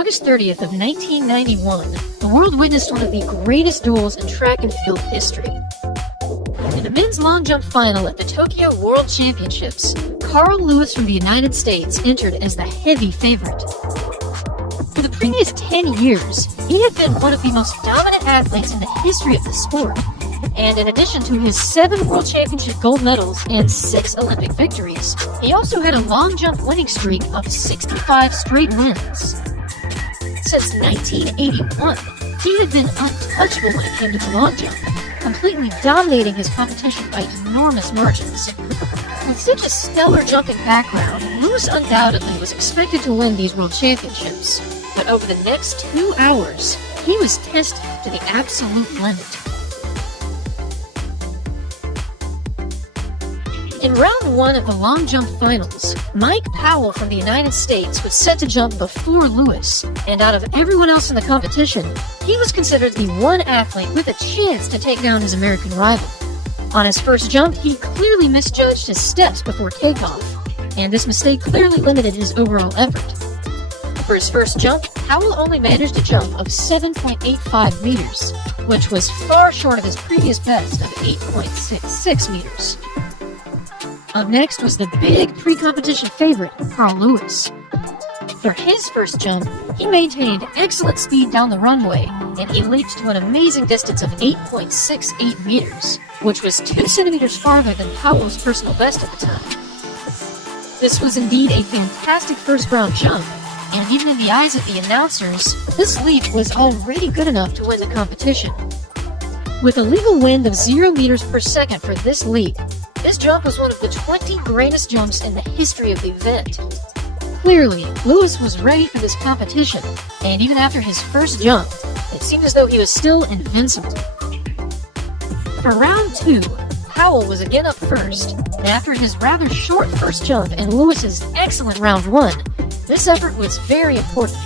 August 30th of 1991, the world witnessed one of the greatest duels in track and field history. In the men's long jump final at the Tokyo World Championships, Carl Lewis from the United States entered as the heavy favorite. For the previous 10 years, he had been one of the most dominant athletes in the history of the sport, and in addition to his 7 World Championship gold medals and 6 Olympic victories, he also had a long jump winning streak of 65 straight wins. Since 1981, he had been untouchable when it came to the long jump, completely dominating his competition by enormous margins. With such a stellar jumping background, Lewis undoubtedly was expected to win these World Championships, but over the next 2 hours, he was tested to the absolute limit. In round 1 of the long jump finals, Mike Powell from the United States was set to jump before Lewis, and out of everyone else in the competition, he was considered the one athlete with a chance to take down his American rival. On his first jump, he clearly misjudged his steps before takeoff, and this mistake clearly limited his overall effort. For his first jump, Powell only managed a jump of 7.85 meters, which was far short of his previous best of 8.66 meters. Up next was the big pre-competition favorite, Carl Lewis. For his first jump, he maintained excellent speed down the runway, and he leaped to an amazing distance of 8.68 meters, which was 2 centimeters farther than Powell's personal best at the time. This was indeed a fantastic first-round jump, and even in the eyes of the announcers, this leap was already good enough to win the competition. With a legal wind of 0 meters per second for this leap, this jump was one of the 20 greatest jumps in the history of the event. Clearly, Lewis was ready for this competition, and even after his first jump, it seemed as though he was still invincible. For round 2, Powell was again up first, and after his rather short first jump and Lewis's excellent round 1, this effort was very important.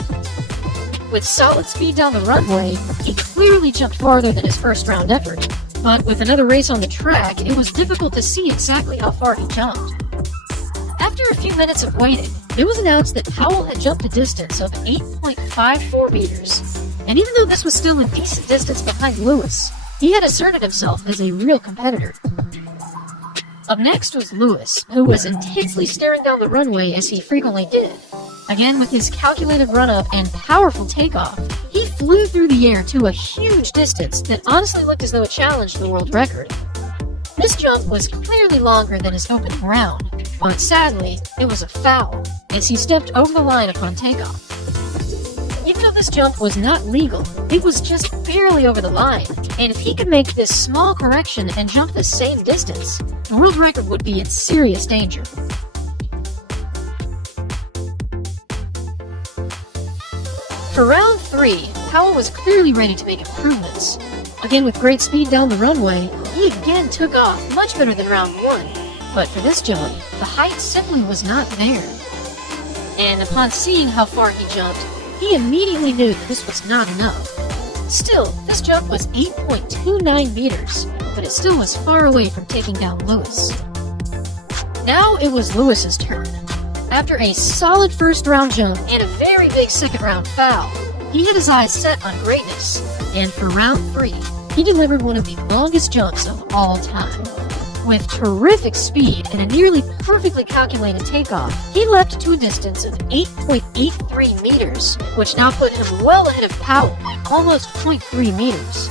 With solid speed down the runway, he clearly jumped farther than his first round effort, but with another race on the track, it was difficult to see exactly how far he jumped. After a few minutes of waiting, it was announced that Powell had jumped a distance of 8.54 meters, and even though this was still a decent distance behind Lewis, he had asserted himself as a real competitor. Up next was Lewis, who was intensely staring down the runway as he frequently did. Again, with his calculated run-up and powerful takeoff, he flew through the air to a huge distance that honestly looked as though it challenged the world record. This jump was clearly longer than his opening round, but sadly, it was a foul, as he stepped over the line upon takeoff. Even though this jump was not legal, it was just barely over the line, and if he could make this small correction and jump the same distance, the world record would be in serious danger. For round 3, Powell was clearly ready to make improvements. Again, with great speed down the runway, he again took off much better than round 1. But for this jump, the height simply was not there. And upon seeing how far he jumped, he immediately knew that this was not enough. Still, this jump was 8.29 meters, but it still was far away from taking down Lewis. Now it was Lewis's turn. After a solid first round jump and a very big second round foul, he had his eyes set on greatness, and for round 3, he delivered one of the longest jumps of all time. With terrific speed and a nearly perfectly calculated takeoff, he leapt to a distance of 8.83 meters, which now put him well ahead of Powell by almost 0.3 meters.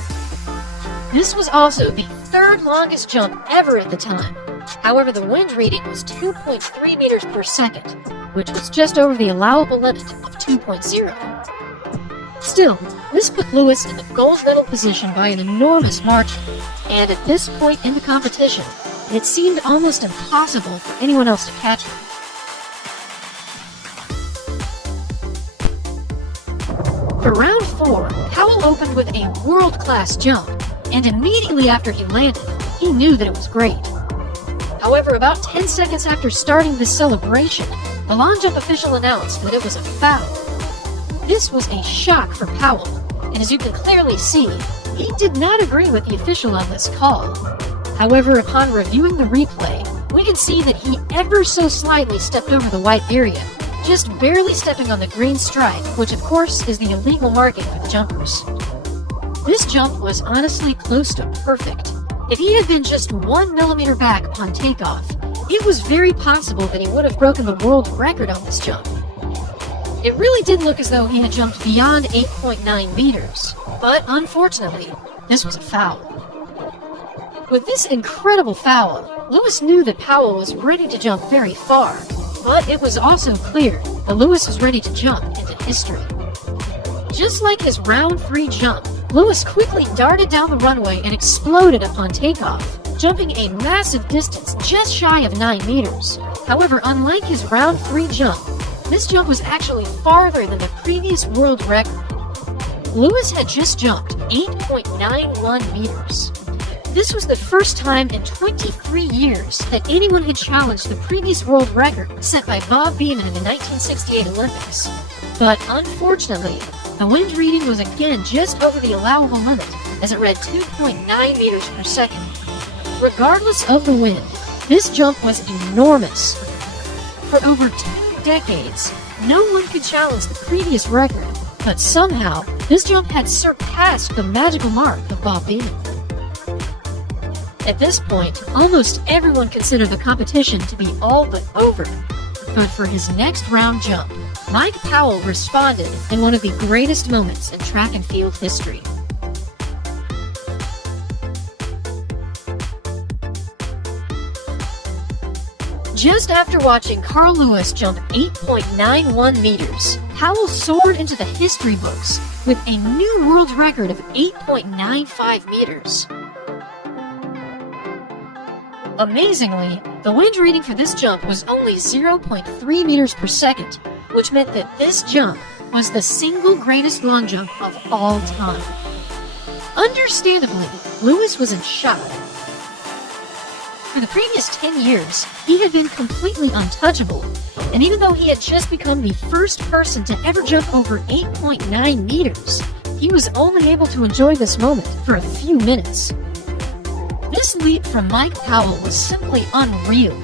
This was also the 3rd longest jump ever at the time. However, the wind reading was 2.3 meters per second, which was just over the allowable limit of 2.0. Still, this put Lewis in the gold medal position by an enormous margin, and at this point in the competition, it seemed almost impossible for anyone else to catch him. For round 4, Powell opened with a world-class jump, and immediately after he landed, he knew that it was great. However, about 10 seconds after starting this celebration, the long jump official announced that it was a foul. This was a shock for Powell, and as you can clearly see, he did not agree with the official on this call. However, upon reviewing the replay, we can see that he ever so slightly stepped over the white area, just barely stepping on the green stripe, which of course is the illegal marking for the jumpers. This jump was honestly close to perfect. If he had been just 1 millimeter back upon takeoff, it was very possible that he would have broken the world record on this jump. It really did look as though he had jumped beyond 8.9 meters, but unfortunately, this was a foul. With this incredible foul, Lewis knew that Powell was ready to jump very far, but it was also clear that Lewis was ready to jump into history. Just like his round 3 jump, Lewis quickly darted down the runway and exploded upon takeoff, jumping a massive distance just shy of 9 meters. However, unlike his round 3 jump, this jump was actually farther than the previous world record. Lewis had just jumped 8.91 meters. This was the first time in 23 years that anyone had challenged the previous world record set by Bob Beamon in the 1968 Olympics. But unfortunately, the wind reading was again just over the allowable limit, as it read 2.9 meters per second. Regardless of the wind, this jump was enormous. For over 2 decades, no one could challenge the previous record, but somehow, this jump had surpassed the magical mark of Bob Beamon. At this point, almost everyone considered the competition to be all but over. But for his next round jump, Mike Powell responded in one of the greatest moments in track and field history. Just after watching Carl Lewis jump 8.91 meters, Powell soared into the history books with a new world record of 8.95 meters. Amazingly, the wind reading for this jump was only 0.3 meters per second, which meant that this jump was the single greatest long jump of all time. Understandably, Lewis was in shock. For the previous 10 years, he had been completely untouchable, and even though he had just become the first person to ever jump over 8.9 meters, he was only able to enjoy this moment for a few minutes. This leap from Mike Powell was simply unreal.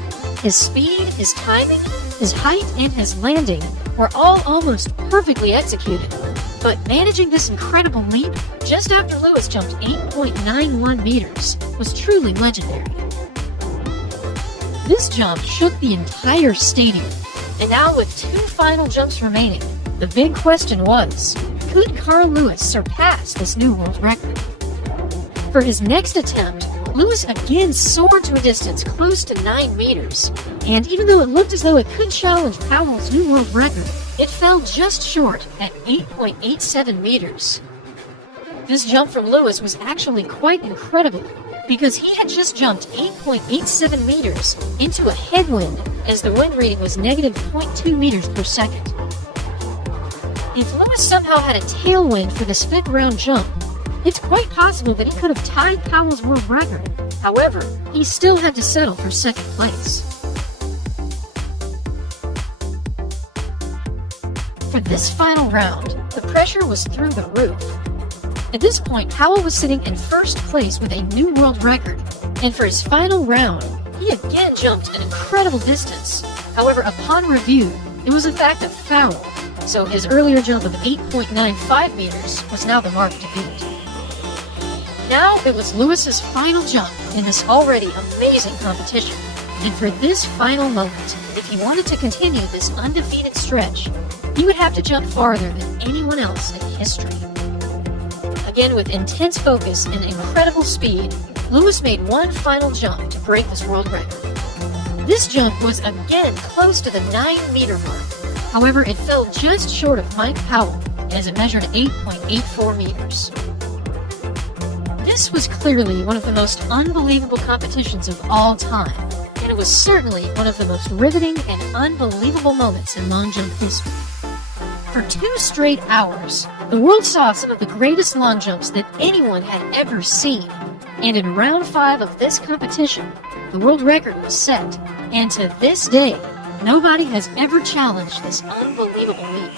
His speed, his timing, his height, and his landing were all almost perfectly executed. But managing this incredible leap just after Lewis jumped 8.91 meters was truly legendary. This jump shook the entire stadium, and now with 2 final jumps remaining, the big question was, could Carl Lewis surpass this new world record? For his next attempt, Lewis again soared to a distance close to 9 meters, and even though it looked as though it could challenge Powell's new world record, it fell just short at 8.87 meters. This jump from Lewis was actually quite incredible, because he had just jumped 8.87 meters into a headwind as the wind reading was negative 0.2 meters per second. If Lewis somehow had a tailwind for this 5th round jump, it's quite possible that he could have tied Powell's world record. However, he still had to settle for 2nd place. For this final round, the pressure was through the roof. At this point, Powell was sitting in 1st place with a new world record, and for his final round, he again jumped an incredible distance. However, upon review, it was in fact a foul, so his earlier jump of 8.95 meters was now the mark to beat. Now it was Lewis's final jump in this already amazing competition, and for this final moment, if he wanted to continue this undefeated stretch, he would have to jump farther than anyone else in history. Again, with intense focus and incredible speed, Lewis made one final jump to break this world record. This jump was again close to the 9-meter mark. However, it fell just short of Mike Powell, as it measured 8.84 meters. This was clearly one of the most unbelievable competitions of all time, and it was certainly one of the most riveting and unbelievable moments in long jump history. For 2 straight hours, the world saw some of the greatest long jumps that anyone had ever seen, and in round 5 of this competition, the world record was set, and to this day, nobody has ever challenged this unbelievable leap.